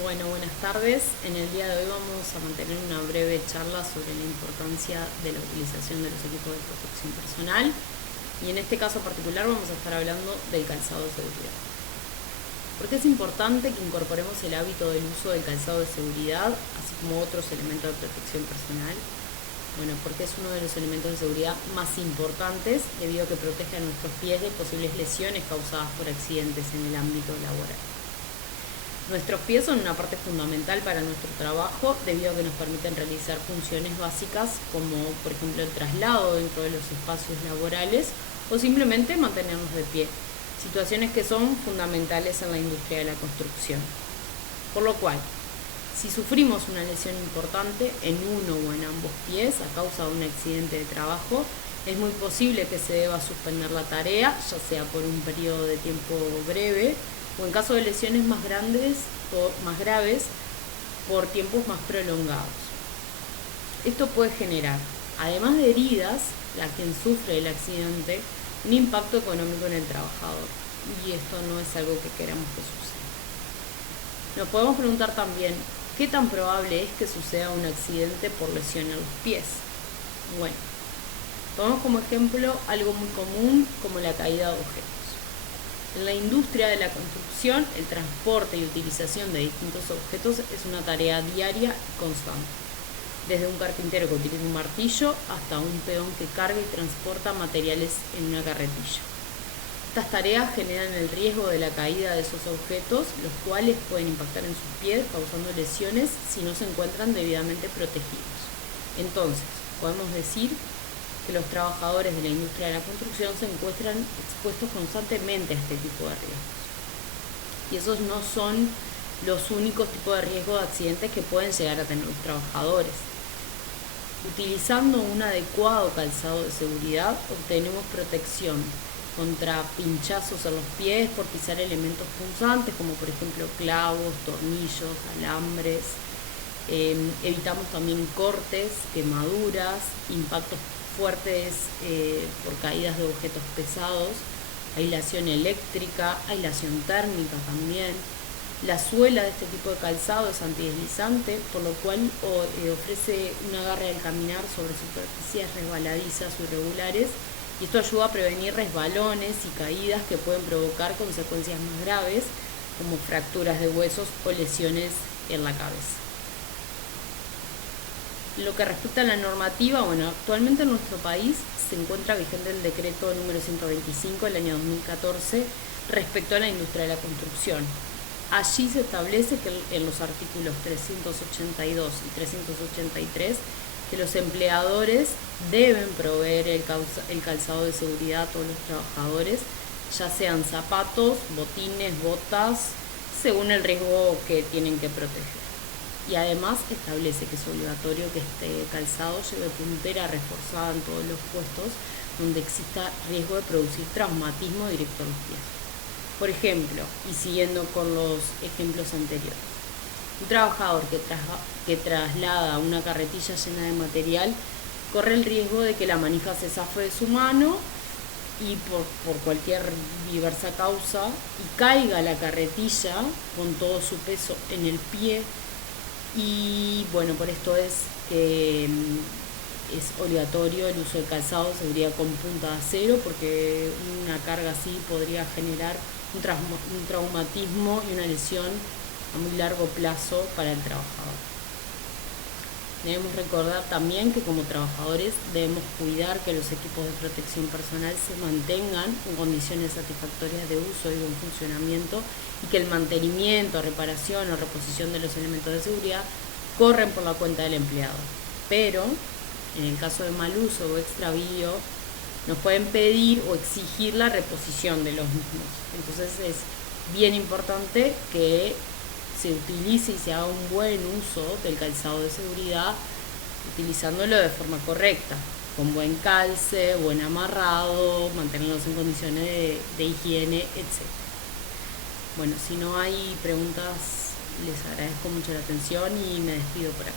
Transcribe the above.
Bueno, buenas tardes. En el día de hoy vamos a mantener una breve charla sobre la importancia de la utilización de los equipos de protección personal y en este caso particular vamos a estar hablando del calzado de seguridad. ¿Por qué es importante que incorporemos el hábito del uso del calzado de seguridad, así como otros elementos de protección personal? Bueno, porque es uno de los elementos de seguridad más importantes debido a que protege a nuestros pies de posibles lesiones causadas por accidentes en el ámbito laboral. Nuestros pies son una parte fundamental para nuestro trabajo debido a que nos permiten realizar funciones básicas como por ejemplo el traslado dentro de los espacios laborales o simplemente mantenernos de pie, situaciones que son fundamentales en la industria de la construcción. Por lo cual, si sufrimos una lesión importante en uno o en ambos pies a causa de un accidente de trabajo, es muy posible que se deba suspender la tarea, ya sea por un periodo de tiempo breve o en caso de lesiones más grandes o más graves por tiempos más prolongados. Esto puede generar, además de heridas, a quien sufre el accidente, un impacto económico en el trabajador, y esto no es algo que queramos que suceda. Nos podemos preguntar también, ¿qué tan probable es que suceda un accidente por lesión en los pies? Bueno, tomamos como ejemplo algo muy común como la caída de objetos. En la industria de la construcción, el transporte y utilización de distintos objetos es una tarea diaria y constante. Desde un carpintero que utiliza un martillo hasta un peón que carga y transporta materiales en una carretilla. Estas tareas generan el riesgo de la caída de esos objetos, los cuales pueden impactar en sus pies, causando lesiones si no se encuentran debidamente protegidos. Entonces, podemos decir que los trabajadores de la industria de la construcción se encuentran expuestos constantemente a este tipo de riesgos. Y esos no son los únicos tipos de riesgos de accidentes que pueden llegar a tener los trabajadores. Utilizando un adecuado calzado de seguridad, obtenemos protección contra pinchazos en los pies por pisar elementos punzantes como por ejemplo clavos, tornillos, alambres. Evitamos también cortes, quemaduras, impactos fuertes por caídas de objetos pesados, aislación eléctrica, aislación térmica también. La suela de este tipo de calzado es antideslizante, por lo cual ofrece un agarre al caminar sobre superficies resbaladizas o irregulares, y esto ayuda a prevenir resbalones y caídas que pueden provocar consecuencias más graves, como fracturas de huesos o lesiones en la cabeza. Lo que respecta a la normativa, actualmente en nuestro país se encuentra vigente el decreto número 125 del año 2014 respecto a la industria de la construcción. Allí se establece que en los artículos 382 y 383 que los empleadores deben proveer el calzado de seguridad a todos los trabajadores, ya sean zapatos, botines, botas, según el riesgo que tienen que proteger. Y además establece que es obligatorio que este calzado lleve puntera reforzada en todos los puestos donde exista riesgo de producir traumatismo directo a los pies. Por ejemplo, y siguiendo con los ejemplos anteriores, un trabajador que traslada una carretilla llena de material corre el riesgo de que la manija se zafe de su mano y por cualquier diversa causa y caiga la carretilla con todo su peso en el pie. Y bueno, por esto es que es obligatorio el uso de calzado de seguridad con punta de acero, porque una carga así podría generar un traumatismo y una lesión a muy largo plazo para el trabajador. Debemos recordar también que como trabajadores debemos cuidar que los equipos de protección personal se mantengan en condiciones satisfactorias de uso y buen funcionamiento, y que el mantenimiento, reparación o reposición de los elementos de seguridad corren por la cuenta del empleado. Pero en el caso de mal uso o extravío, nos pueden pedir o exigir la reposición de los mismos. Entonces es bien importante que se utilice y se haga un buen uso del calzado de seguridad, utilizándolo de forma correcta, con buen calce, buen amarrado, mantenerlos en condiciones de higiene, etc. Bueno, si no hay preguntas, les agradezco mucho la atención y me despido por acá.